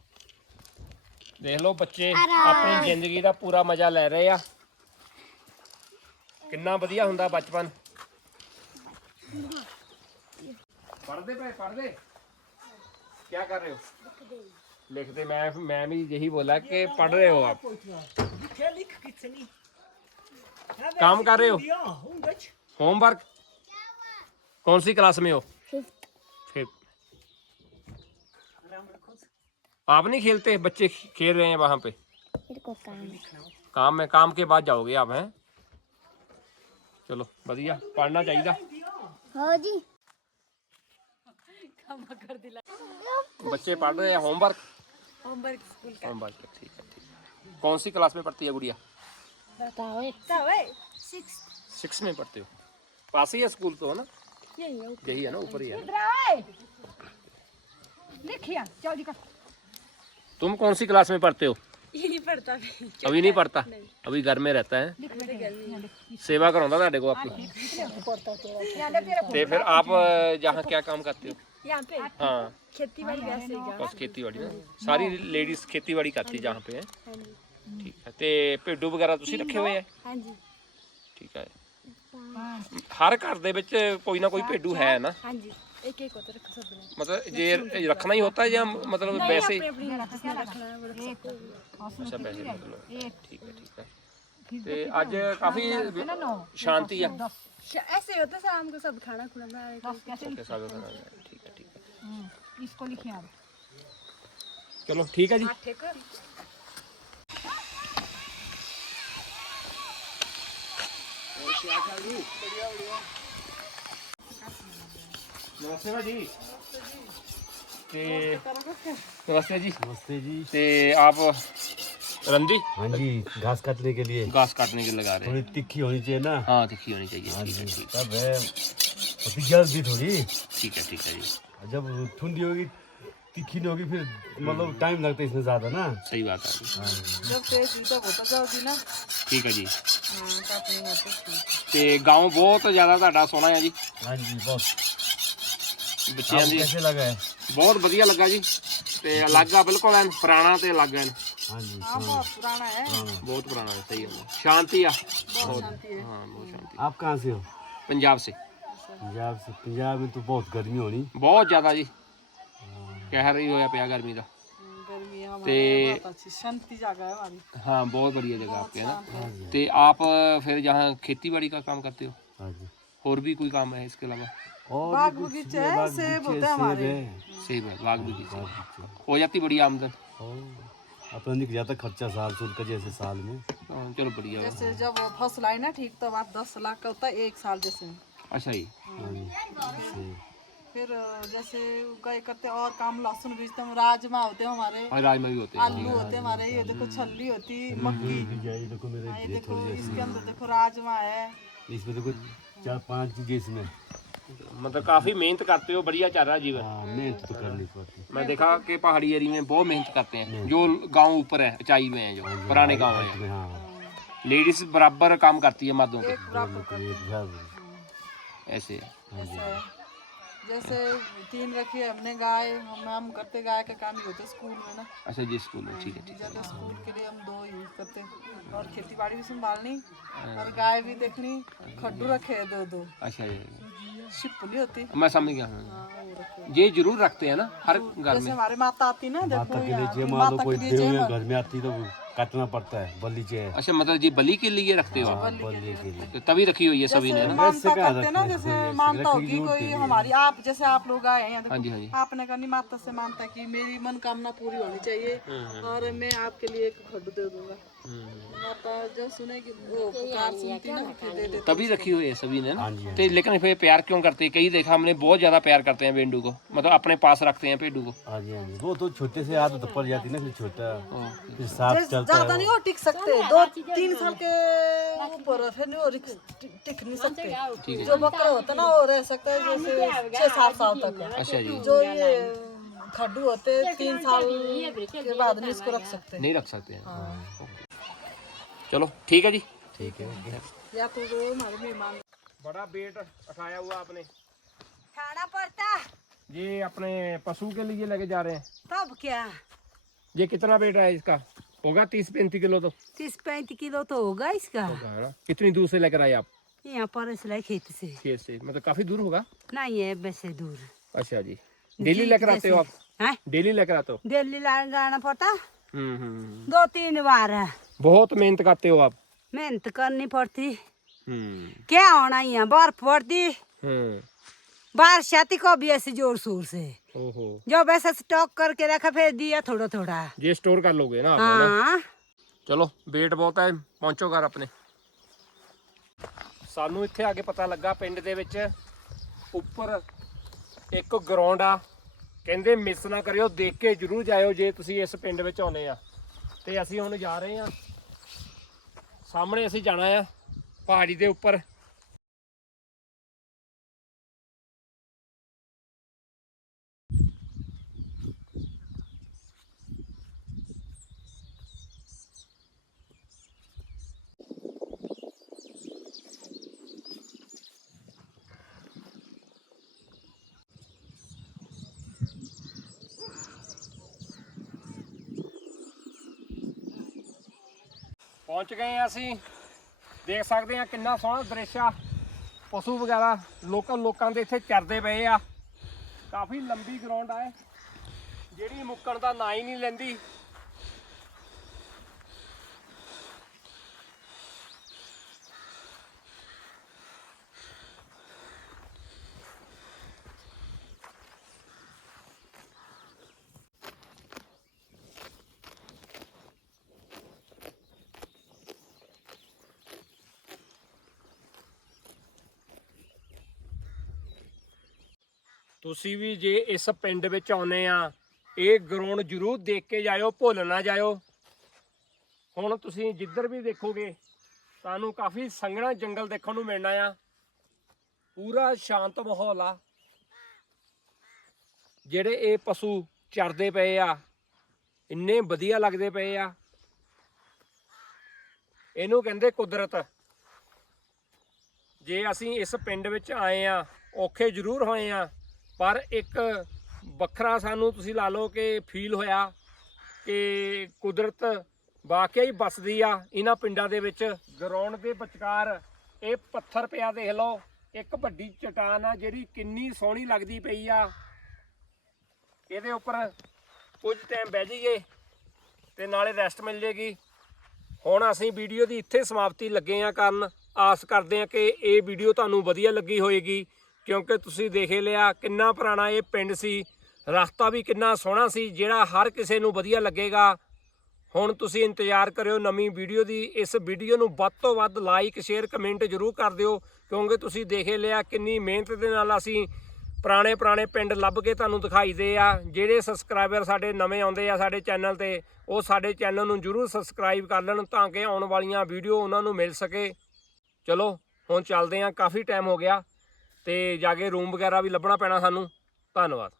ਦੇਖ ਲਓ ਬੱਚੇ ਆਪਣੀ ਜ਼ਿੰਦਗੀ ਦਾ ਪੂਰਾ ਮਜ਼ਾ ਲੈ ਰਹੇ ਆ ਕਿੰਨਾ ਵਧੀਆ ਹੁੰਦਾ ਬਚਪਨ ਪੜ੍ਹਦੇ ਪਏ ਪੜ੍ਹਦੇ ਕੀ ਕਰ ਰਹੇ ਹੋ ਲਿਖਦੇ मैं मैं भी यही बोला कि पढ़ रहे हो आप काम कर रहे हो होमवर्क कौन सी क्लास में हो आप नहीं खेलते? बच्चे खेल रहे हैं वहाँ पे। काम काम में काम के बाद जाओगे आप हैं? चलो बढ़िया पढ़ना चाहिए बच्चे पढ़ रहे हैं होमवर्क होमवर्क स्कूल होमवर्क ठीक है ठीक कौन सी क्लास में पढ़ती है गुड़िया? सिक्स में पढ़ते हो। पास ही है स्कूल तो है ना? यही है ना ऊपर ही है ना? ऊपर ही तुम कौन सी क्लास में पढ़ते हो? ये नहीं पढ़ता अभी नहीं पढ़ता? अभी घर में रहता है? सेवा कराਉਂਦਾ ਤੁਹਾਡੇ ਕੋ ਆਪਣੀ ਤੇ ਫਿਰ ਆਪ ਜਹਾਂ ਕਿਆ ਕੰਮ ਕਰਤੇ ਹੋ यहाँ पे हाँ? खेतीबाड़ी वैसे ही बस ਖੇਤੀਬਾੜੀ ਨਾ ਸਾਰੀ ਲੇਡੀਜ਼ ਖੇਤੀਬਾੜੀ ਕਰਤੀ ਜਹਾਂ ਪੇ ਹੈ ਠੀਕ ਹੈ ਤੇ ਭੇਡੂ ਵਗੈਰਾ ਤੁਸੀਂ ਰੱਖੇ ਹੋਏ ਹੈ हाँ ਠੀਕ ਹੈ ਹਰ ਘਰ ਦੇ ਵਿੱਚ ਕੋਈ ਨਾ ਕੋਈ ਭੇਡੂ ਹੈ ਨਾ हाँ। एक एक होता रखा सब लोग मतलब ये रखना ही होता है या मतलब वैसे ही अपनी अपनी जिसमें रखना है वो रख सकते हैं। ਅੱਛਾ ਵੈਸੇ मतलब ਠੀਕ ਹੈ ਠੀਕ ਹੈ ਤੇ ਅੱਜ ਕਾਫੀ ਸ਼ਾਂਤੀ ਆ श- ऐसे ही होता है शाम को सब खाना खुना बना रहे थे। ਓਕੇ ਸਾਗਰ ਦਾ ਨਾਮ ਹੈ, ਠੀਕ ਹੈ ਠੀਕ ਹੈ इसको लिखे ਚਲੋ ਠੀਕ ਹੈ ਜੀ ठीक है ਨਮਸਤੇ ਭਾਜੀ नमस्ते जी। नमस्ते जी। ते आप रंदी हाँ जी घास काटने के लिए। घास काटने के लगा रहे थोड़ी तिखी होनी चाहिए ना। हाँ तिखी होनी चाहिए हाँ ठीक जी है। तब है। और पिघल भी थोड़ी। ठीक है ठीक है जी। जब ठुंडी होगी तिखी नहीं होगी फिर मतलब हम्म। टाइम लगता है इसमें ज़्यादा ना। सही बात है। हाँ जब ना? ठीक है जी। हाँ काटनी होती थी ਤੇ ਗਾਉਂ ਬਹੁਤ हाँ जी बहुत। ਬੱਚਿਆਂ आपको ਦੀ कैसे लगा है ਬਹੁਤ ਵਧੀਆ ਲੱਗਾ ਜੀ ਤੇ ਅਲੱਗ ਆ ਬਿਲਕੁਲ ਐਨ ਪੁਰਾਣਾ ਤੇ ਅਲੱਗ ਐਨ हाँ जी हाँ बहुत पुराना है ਬਹੁਤ ਪੁਰਾਣਾ ਹੈ ਸਹੀ ਹੈ ਸ਼ਾਂਤੀ ਆ ਬਹੁਤ ਹਾਂ ਬਹੁਤ ਸ਼ਾਂਤੀ आप कहाँ से हो ਪੰਜਾਬ ਸੇ पंजाब से पंजाब में तो बहुत गर्मी होनी ਬਹੁਤ ਜ਼ਿਆਦਾ ਜੀ ਕਹਿਰ ਹੀ ਹੋਇਆ ਪਿਆ ਗਰਮੀ ਦਾ गर्मी हमारी ਤੇ बहुत अच्छी शांति जगह है हमारी हाँ बहुत बढ़िया जगह आपके है ना तो आप फिर जहाँ खेती बाड़ी का काम करते हो हाँ जी और भी कोई काम है इसके अलावा और बाग बगीचे है, सेब होते हैं हमारे। सेब है बाग बगीचे। हो जाती बड़ी आमदन। अपना निकल जाता खर्चा साल सुल का जैसे साल में। हाँ, चलो बढ़िया जैसे जब फ़सल आई ना ठीक तब आप दस लाख का होता है एक साल जैसे अच्छा हाँ सेब। फिर जैसे गए करते और काम लहसुन बीजते हम राजमा होते हैं हमारे। और राजमा भी होते हैं। आलू होते हैं हमारे ये देखो छल्ली होती मक्की। जाए देखो मेरे हाँ, ये ये देखो इसके अंदर देखो राजमा है। इसमें देखो चार पाँच चीज़ें इसमें। मतलब काफी मेहनत करते हो बढ़िया चल रहा है जीवन हाँ मेहनत तो करनी पड़ती मैं देखा कि पहाड़ी एरिया में बहुत मेहनत करते हैं जो गांव ऊपर है ऊंचाई में है जो पुराने गांव है है हाँ लेडीज बराबर काम करती है मर्दों के तो एक घर ऐसे ऐसा है जैसे तीन रखी है हमने गाय हम हम करते गाय का काम ही होता है स्कूल में ना अच्छा जी स्कूल में ठीक है ठीक है ज्यादा स्कूल के लिए हम दो यूज करते और खेती बाड़ी भी संभालनी और गाय भी देखनी खड्डू रखे हैं दो दो अच्छा जी होती। मैं समझ गया। हूँ हाँ ये ज़रूर रखते हैं ना हर घर में। हमारे माता आती ना देखो माता के लिए जय मान लो कोई के देव। घर में आती तो काटना पड़ता है बलि चाहिए अच्छा मतलब जी बलि के लिए रखते हो आप? हाँ, बलि के लिए तो तभी रखी हुई है सभी ने ना? मानता करते ना जैसे कोई मानता होगी ही कोई हमारी आप जैसे आप लोग आए हैं हाँ जी, देखो, हाँ जी। आपने करनी माता से मानता कि मेरी मनोकामना पूरी होनी चाहिए और मैं आपके लिए एक खड्डू दे दूँगा। माता जो सुनेगी वो पुकार सुनती ना फिर दे देती तभी रखी हुई है सभी ने ना? हाँ जी, हाँ तो लेकिन फिर प्यार क्यों करते हैं? कई देखा हमने बहुत ज़्यादा प्यार करते हैं भेंडू को। मतलब अपने पास रखते हैं भेडू को। हाँ जी हाँ जी। वो तो छोटे से आदत पड़ जाती है ना फिर छोटा। फिर साफ़ चलता ज़्यादा है नहीं वो। टिक सकते। दो तीन साल के ऊपर फिर नहीं वो रिक- टिक नहीं सकते। जो बकरा होता ना वो रह सकता है जैसे छह सात साल तक। अच्छा जी। जो ये खड्डू होते हैं, तीन साल के बाद नहीं इसको रख सकते नहीं रख सकते। हैं। चलो ठीक है जी। ठीक है। या तो वो हमारे मेहमान। बड़ा वेट उठाया हुआ आपने। खाना पड़ता। ये अपने पशु के लिए लेके जा रहे हैं। तब क्या? ये कितना वेट है इसका? होगा तीस पैंतीस किलो तो। तीस पैंतीस किलो तो होगा इसका। होगा ना? कितनी दूर से लेकर आए आप? यहाँ पर इसलिए खेत से। खेत से। मतलब काफ़ी दूर होगा? नहीं है वैसे दूर। अच्छा जी। डेली लेकर आते हो आप? डेली लेकर आते हो? डेली ला- जाना पड़ता। हम्म हम्म दो तीन बार। है बहुत मेहनत करते हो आप मेहनत करनी पड़ती हम्म क्या होना यहाँ बर्फ पड़ती हम्म बारिश आती को भी ऐसे जोर शोर से ओहो जो वैसे स्टॉक करके रखा फिर दिया थोड़ा थोड़ा ये स्टोर कर लोगे ना आप है ना हाँ ਚਲੋ ਵੇਟ ਬਹੁਤ ਹੈ ਪਹੁੰਚੋ ਘਰ ਆਪਣੇ ਸਾਨੂੰ ਇੱਥੇ ਆ ਕੇ ਪਤਾ ਲੱਗਾ ਪਿੰਡ ਦੇ ਵਿੱਚ ਉੱਪਰ ਇੱਕ ਗਰਾਊਂਡ ਆ ਕਹਿੰਦੇ ਮਿਸ ਨਾ ਕਰਿਓ ਦੇਖ ਕੇ ਜਰੂਰ ਜਾਇਓ ਜੇ ਤੁਸੀਂ ਇਸ ਪਿੰਡ ਵਿੱਚ ਆਉਨੇ ਆ ਤੇ ਅਸੀਂ ਹੁਣ ਜਾ ਰਹੇ ਆ ਸਾਹਮਣੇ ਅਸੀਂ ਜਾਣਾ ਆ ਪਹਾੜੀ ਦੇ ਉੱਪਰ। ਪਹੁੰਚ ਗਏ ਆ ਅਸੀਂ। ਦੇਖ ਸਕਦੇ ਆ ਕਿੰਨਾ ਸੋਹਣਾ ਦ੍ਰਿਸ਼ ਆ। ਪਸ਼ੂ ਵਗੈਰਾ ਲੋਕਲ ਲੋਕਾਂ ਦੇ ਇੱਥੇ ਚਰਦੇ ਪਏ ਆ। ਕਾਫੀ ਲੰਬੀ ਗਰਾਊਂਡ ਆ ਜਿਹੜੀ ਮੁੱਕਣ ਦਾ ਨਾਂ ਹੀ ਨਹੀਂ ਲੈਂਦੀ। ਤੁਸੀਂ ਵੀ ਜੇ ਇਸ ਪਿੰਡ ਵਿੱਚ ਆਉਨੇ ਆ, ਇਹ ਗਰਾਊਂਡ ਜ਼ਰੂਰ ਦੇਖ ਕੇ ਜਾਇਓ, ਭੁੱਲ ਨਾ ਜਾਇਓ। ਹੁਣ ਤੁਸੀਂ ਜਿੱਧਰ ਵੀ ਦੇਖੋਗੇ, ਤੁਹਾਨੂੰ ਕਾਫੀ ਸੰਘਣਾ ਜੰਗਲ ਦੇਖਣ ਨੂੰ ਮਿਲਣਾ ਆ। ਪੂਰਾ ਸ਼ਾਂਤ ਮਾਹੌਲ ਆ। ਜਿਹੜੇ ਇਹ ਪਸ਼ੂ ਚਰਦੇ ਪਏ ਆ, ਇੰਨੇ ਵਧੀਆ ਲੱਗਦੇ ਪਏ ਆ। ਇਹਨੂੰ ਕਹਿੰਦੇ ਕੁਦਰਤ। ਜੇ ਅਸੀਂ ਇਸ ਪਿੰਡ ਵਿੱਚ ਆਏ ਆ, ਔਖੇ ਜ਼ਰੂਰ ਹੋਏ ਆ। ਪਰ ਇੱਕ ਵੱਖਰਾ ਸਾਨੂੰ ਤੁਸੀਂ ਲਾ ਲਓ ਕਿ ਫੀਲ ਹੋਇਆ ਕਿ ਕੁਦਰਤ ਵਾਕਿਆ ਹੀ ਬਸਦੀ ਆ ਇਹਨਾਂ ਪਿੰਡਾਂ ਦੇ ਵਿੱਚ। ਗਰਾਊਂਡ ਦੇ ਵਿਚਕਾਰ ਇਹ ਪੱਥਰ ਪਿਆ ਦੇਖ ਲਓ, ਇੱਕ ਵੱਡੀ ਚਟਾਨ ਆ ਜਿਹੜੀ ਕਿੰਨੀ ਸੋਹਣੀ ਲੱਗਦੀ ਪਈ ਆ। ਇਹਦੇ ਉੱਪਰ ਕੁਝ ਟਾਈਮ ਬਹਿ ਜਾਈਏ ਤੇ ਨਾਲੇ ਰੈਸਟ ਮਿਲ ਜੇਗੀ। ਹੁਣ ਅਸੀਂ ਵੀਡੀਓ ਦੀ ਇੱਥੇ ਸਮਾਪਤੀ ਲੱਗੇ ਆ ਕਰਨ। ਆਸ ਕਰਦੇ ਆ ਕਿ ਇਹ ਵੀਡੀਓ ਤੁਹਾਨੂੰ ਵਧੀਆ ਲੱਗੀ ਹੋਏਗੀ। ਕਿਉਂਕਿ ਤੁਸੀਂ ਦੇਖ ਲਿਆ ਕਿੰਨਾ ਪੁਰਾਣਾ ਇਹ ਪਿੰਡ ਸੀ। ਰਸਤਾ ਵੀ ਕਿੰਨਾ ਸੋਹਣਾ ਸੀ, ਜਿਹੜਾ ਹਰ ਕਿਸੇ ਨੂੰ ਵਧੀਆ ਲੱਗੇਗਾ। ਹੁਣ ਤੁਸੀਂ ਇੰਤਜ਼ਾਰ ਕਰਿਓ ਨਵੀਂ ਵੀਡੀਓ ਦੀ। ਇਸ ਵੀਡੀਓ ਨੂੰ ਵੱਧ ਤੋਂ ਵੱਧ ਲਾਈਕ ਸ਼ੇਅਰ ਕਮੈਂਟ ਜ਼ਰੂਰ ਕਰ ਦਿਓ, ਕਿਉਂਕਿ ਤੁਸੀਂ ਦੇਖ ਲਿਆ ਕਿੰਨੀ ਮਿਹਨਤ ਦੇ ਨਾਲ ਅਸੀਂ ਪੁਰਾਣੇ ਪੁਰਾਣੇ ਪਿੰਡ ਲੱਭ ਕੇ ਤੁਹਾਨੂੰ ਦਿਖਾਈਦੇ ਆ। ਜਿਹੜੇ ਸਬਸਕ੍ਰਾਈਬਰ ਸਾਡੇ ਨਵੇਂ ਆਉਂਦੇ ਆ ਸਾਡੇ ਚੈਨਲ ਤੇ, ਉਹ ਸਾਡੇ ਚੈਨਲ ਨੂੰ ਜਰੂਰ ਸਬਸਕ੍ਰਾਈਬ ਕਰ ਲੈਣ ਤਾਂ ਕਿ ਆਉਣ ਵਾਲੀਆਂ ਵੀਡੀਓ ਉਹਨਾਂ ਨੂੰ ਮਿਲ ਸਕੇ। ਚਲੋ, ਹੁਣ ਚੱਲਦੇ ਆ ਕਾਫੀ ਟਾਈਮ ਹੋ ਗਿਆ। ਤੇ ਜਾ ਕੇ ਰੂਮ ਵਗੈਰਾ ਵੀ ਲੱਭਣਾ ਪੈਣਾ ਸਾਨੂੰ। ਧੰਨਵਾਦ।